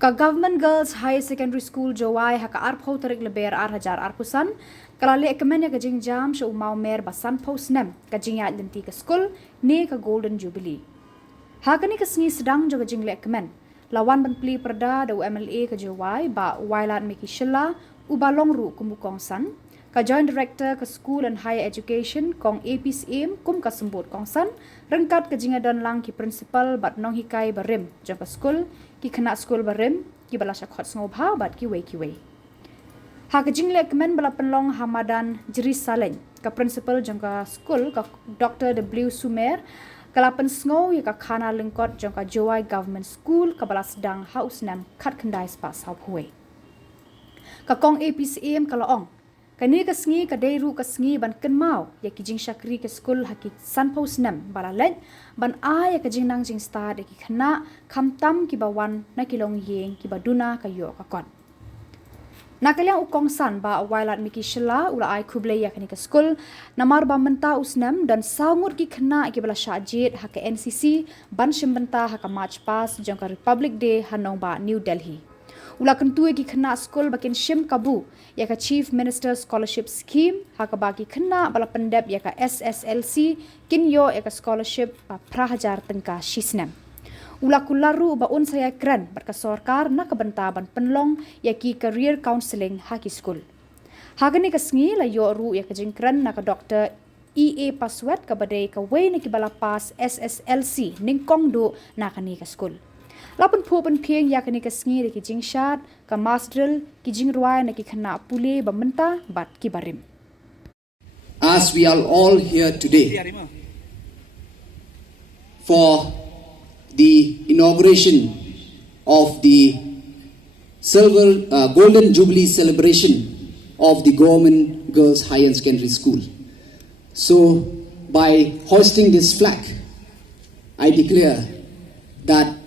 Ka Government Girls High Secondary School Jowai haka arpho tarik leber 4,000 arpusan kala Lehkmen ya kajing jam shu mau mer basan pho Snem kajing ya lenti ke Skul ne ka Golden Jubilee. Hakani ka sngi sedang jo kajing Lehkmen lawan benpli perda da MLA ke Jowai ba Wailat Meghalaya ubalong ru kumukong san ka Joint Director ke School and Higher Education kong APCM kum ka sembut kong san rengkat kajing dan lang ki principal bat nong hikai barim jo ka Skul ki kena Skul barim ki bala syakot ngobha bat ki wei ha kajing Lehkmen bala penlong Hamadan Jeris Saleng ka principal jangka Skul ka Dr. W Sumer kalapan sngow ya ka khana lengkot jangka Jowai Government School ka bala sedang haus Snem khat kendai spa sau Phuh ka kong APCM kalaong kani ka sngi ka deiru ka sngi ban ken mau ya ki jing shakri ke Skul haki sanpo Snem bala lej ban a ya ka jing nang jing start ya ki khana khamtam ki bawan na kilong yeng ki baduna ka yo ka kon nakaliang ukong san ba Wailat Meghalaya ula ai Khubor kani ka Skul namar ba menta Snem dan sangut ki khana ki bala shajit haka NCC ban shimbenta haka March Past jangka Republic Day hanong ba New Delhi ula kentui ki khana Skul bakin shim kabu ya ka Chief Minister Scholarship Scheme haka bagi khana bala pendep ya ka SSLC kinyo ya ka scholarship pa prahajar tengka Snem ula kularu ba un saya kran barka sarkar na kabentaban penlong ya ki career counseling haki Skul hagani ka sngi la yo ru ya ka jingkran na ka Dr. EA Paswat ka badai ka wei na ki bala pas SSLC ningkong do na kani ka Skul lapun Phuh ban Phieng ya kani ka sngi ki jing shat ka masdril ki jing ruai na ki khana pule ba menta bat ki barim. As we are all here today for the inauguration of the Golden Jubilee celebration of the Government Girls High and Secondary School. So by hoisting this flag, I declare that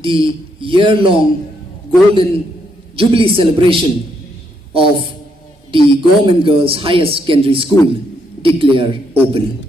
the year-long Golden Jubilee celebration of the Government Girls Higher Secondary School declare open.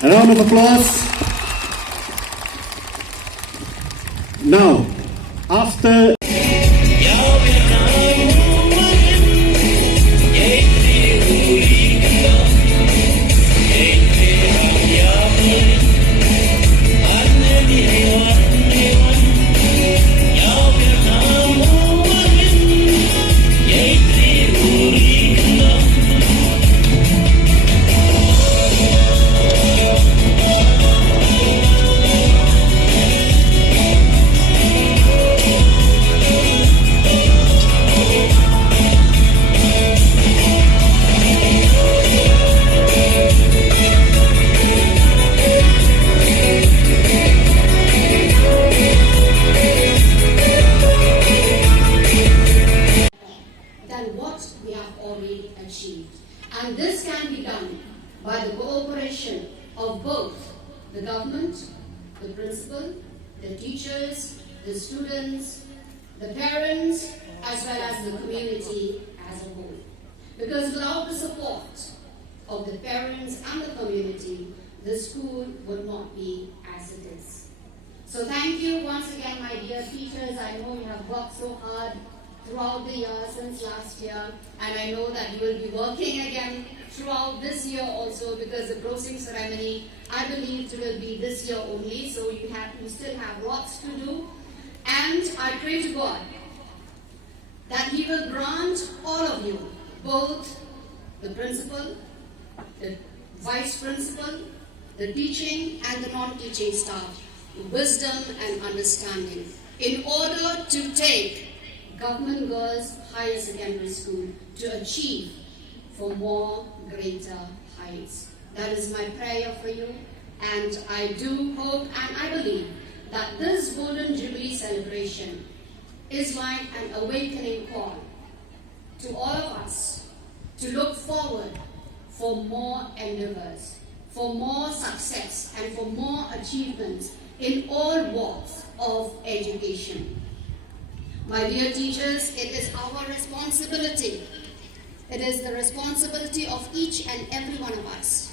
A round of applause. Now, after and this can be done by the cooperation of both the government, the principal, the teachers, the students, the parents, as well as the community as a whole. Because without the support of the parents and the community, the school would not be as it is. So thank you once again, my dear teachers. I know you have worked so hard throughout the year since last year, and I know that you will be working again throughout this year also, because the closing ceremony, I believe, will be this year only, so you still have lots to do. And I pray to God that He will grant all of you, both the principal, the vice principal, the teaching and the non-teaching staff wisdom and understanding in order to take Government Girls Higher Secondary School to achieve for more greater heights. That is my prayer for you, and I do hope and I believe that this Golden Jubilee celebration is like an awakening call to all of us to look forward for more endeavors, for more success, and for more achievements in all walks of education. My dear teachers, it is our responsibility. It is the responsibility of each and every one of us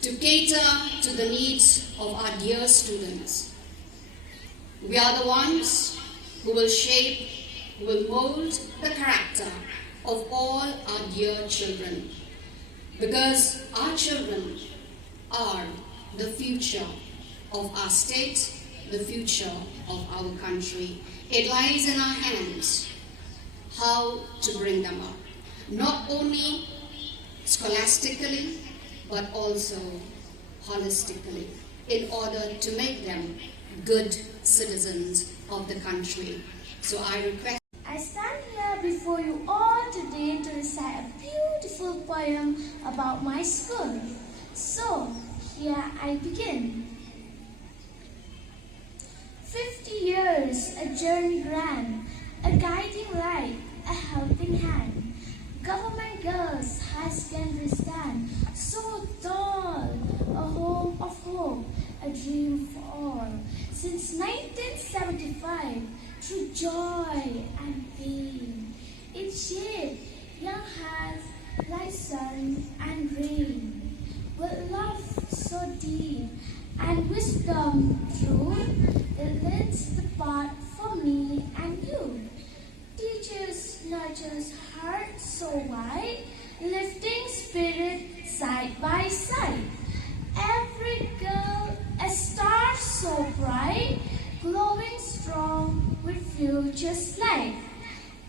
to cater to the needs of our dear students. We are the ones who will shape, who will mold the character of all our dear children, because our children are the future of our state, the future of our country. It lies in our hands how to bring them up, not only scholastically, but also holistically, in order to make them good citizens of the country. So I request. I stand here before you all today to recite a beautiful poem about my school. So, here I begin. 50 years, a journey grand, a guiding light, a helping hand. Government Girls High Secondary stand, so tall, a home of hope, a dream for all. Since 1975, through joy and pain, it shaped young hearts like sun and rain. With love so deep and wisdom true, it leads the path for me and you. Teachers nurtures heart so wide, lifting spirit side by side. Every girl a star so bright, glowing strong with future's light.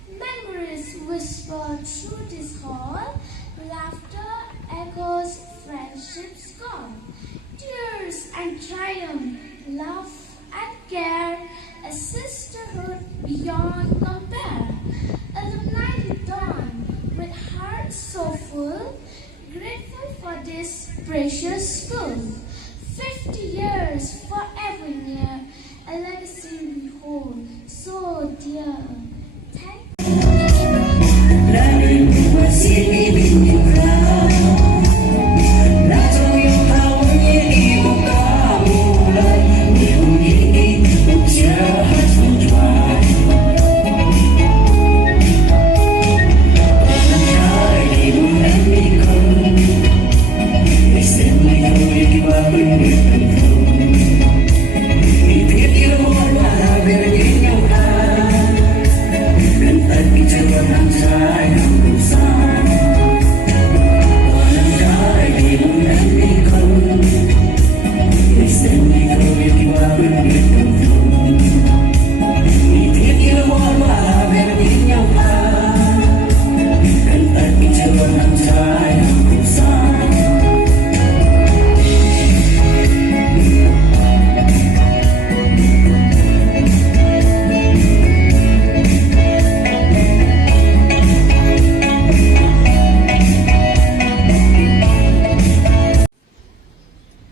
Memories whisper through this hall, laughter echoes friendship's gone. Tears and triumph, love and care, a sisterhood beyond compare. Alumni dawn with hearts so full, grateful for this precious school. 50 years forever near, a legacy we hold so dear. Thank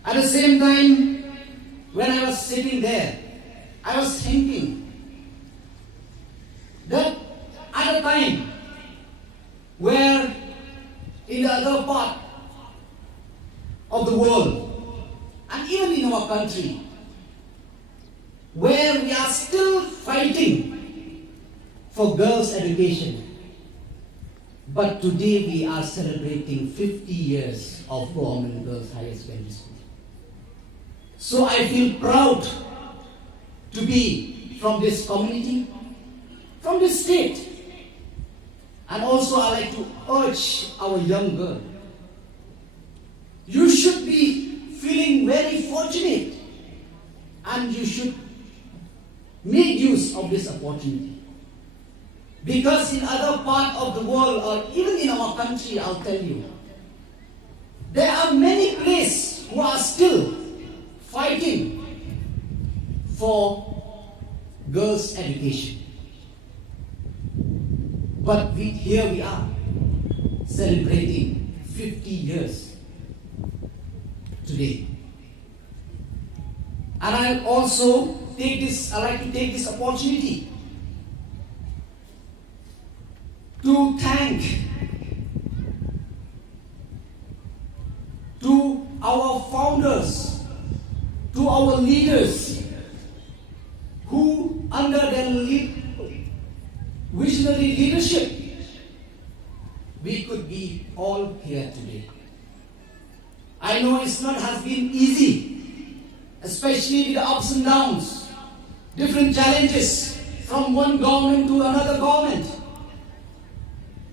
At the same time, when I was sitting there, I was thinking that at a time where in the other part of the world, and even in our country, where we are still fighting for girls' education, but today we are celebrating 50 years of Government Girls Higher Secondary School. So I feel proud to be from this community, from this state. And also I like to urge our young girl. You should be feeling very fortunate, and you should make use of this opportunity. Because in other part of the world, or even in our country, I'll tell you, there are many places who are still fighting for girls' education. But here we are, celebrating 50 years today. And I'd like to take this opportunity to thank to our founders, to our leaders, who under their visionary leadership, we could be all here today. I know it's not has been easy, especially with the ups and downs, different challenges from one government to another government.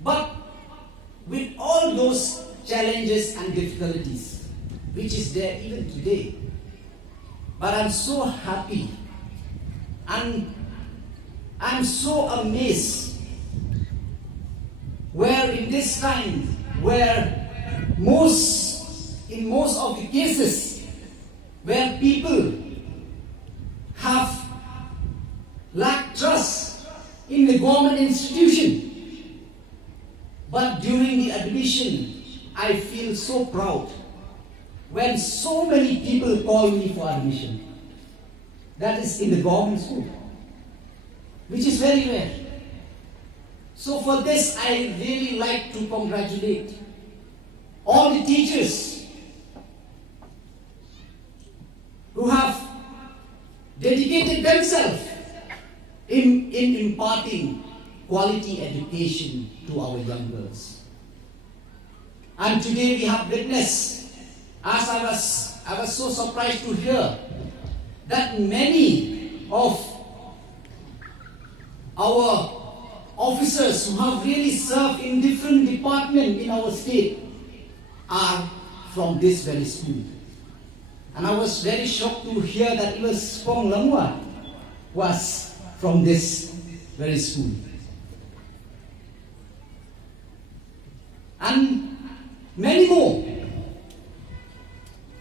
But with all those challenges and difficulties, which is there even today, but I'm so happy and I'm so amazed where in this time, where in most of the cases, where people have lacked trust in the government institution. But during the admission, I feel so proud when so many people call me for admission. That is in the government school, which is very rare. So for this, I really like to congratulate all the teachers who have dedicated themselves in imparting quality education to our young girls. And today we have witnessed, as I was so surprised to hear, that many of our officers who have really served in different departments in our state are from this very school. And I was very shocked to hear that even Spong Langwa was from this very school. And many more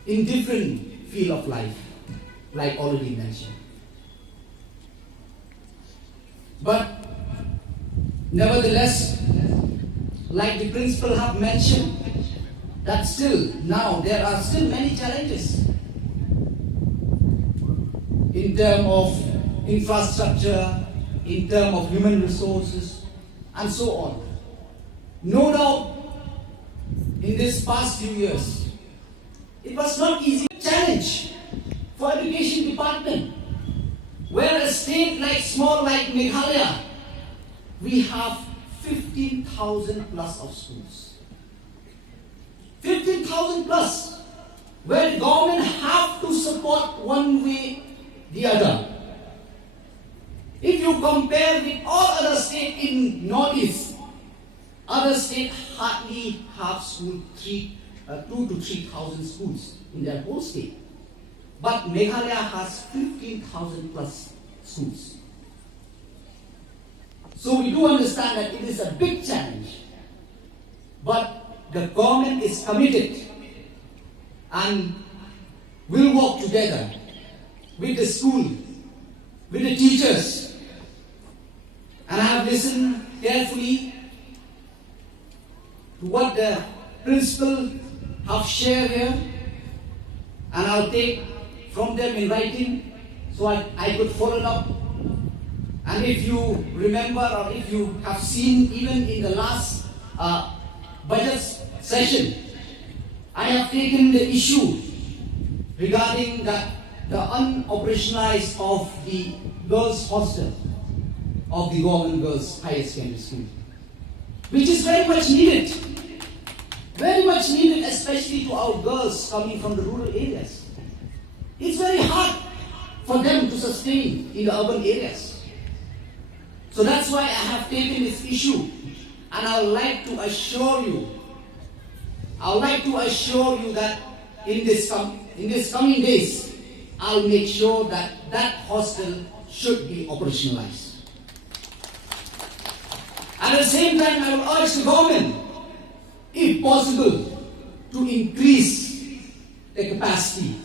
in different field of life, like already mentioned. But nevertheless, like the principal have mentioned, that still now there are still many challenges in terms of infrastructure, in terms of human resources, and so on. No doubt, in this past few years, it was not easy challenge for education department, where a state small like Meghalaya, we have 15,000 plus of schools. 15,000 plus, where the government have to support one way the other. If you compare with all other states in Northeast, other states hardly have school 2 to 3,000 schools in their whole state. But Meghalaya has 15,000 plus schools. So we do understand that it is a big challenge. But the government is committed and will work together with the school, with the teachers. And I have listened carefully to what the principal have shared here, and I'll take from them in writing so I could follow it up. And if you remember, or if you have seen even in the last budget session, I have taken the issue regarding the unoperationalized of the girls' hostel of the government girls' higher secondary school, which is very much needed. Very much needed, especially to our girls coming from the rural areas. It's very hard for them to sustain in the urban areas. So that's why I have taken this issue, and I would like to assure you that in this coming days, I'll make sure that that hostel should be operationalized. At the same time, I will urge the government, if possible, to increase the capacity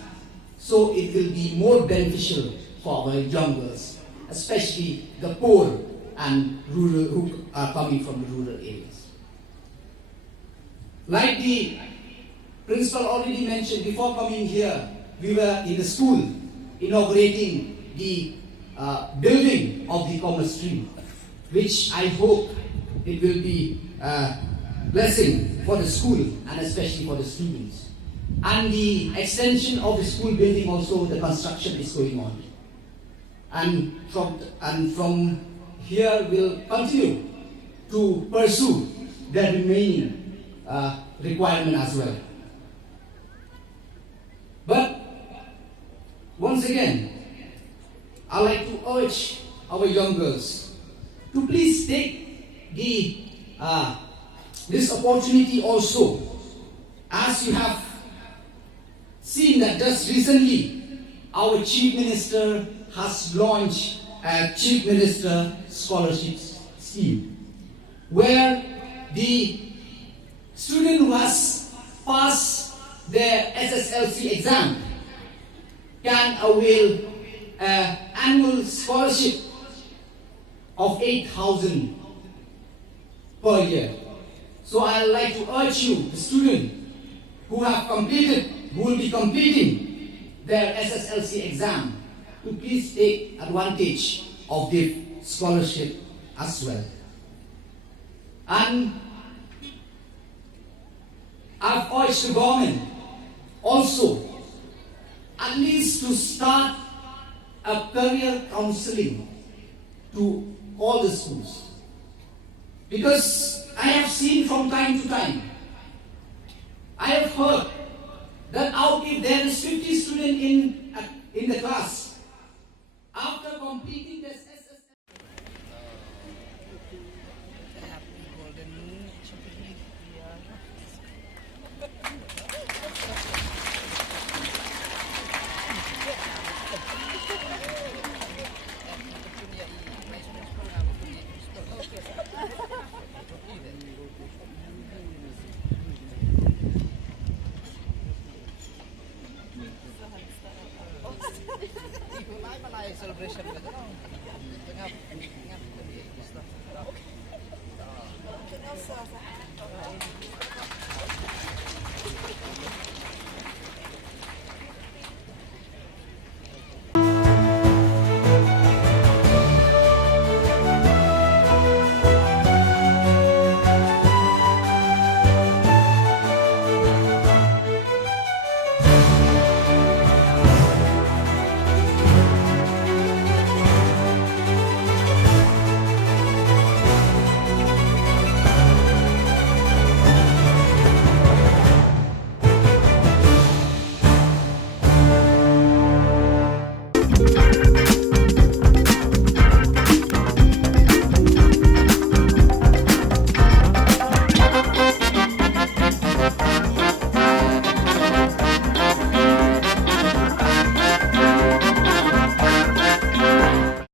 so it will be more beneficial for our young girls, especially the poor and rural who are coming from the rural areas. Like the principal already mentioned, before coming here, we were in the school inaugurating the building of the commerce stream, which I hope it will be a blessing for the school and especially for the students. And the extension of the school building also, the construction is going on. And from here we'll continue to pursue the remaining requirement as well. But once again, I'd like to urge our young girls to please take this opportunity also, as you have seen that just recently our Chief Minister has launched a Chief Minister Scholarship Scheme, where the student who has passed their SSLC exam can avail an annual scholarship of 8,000 per year. So I would like to urge you, the student who will be completing their SSLC exam, to please take advantage of the scholarship as well. And I've urged the government also at least to start a career counseling to all the schools. Because I have seen from time to time, I have heard that if there is 50 students in the class, after completing this celebration ka doon. Tengah.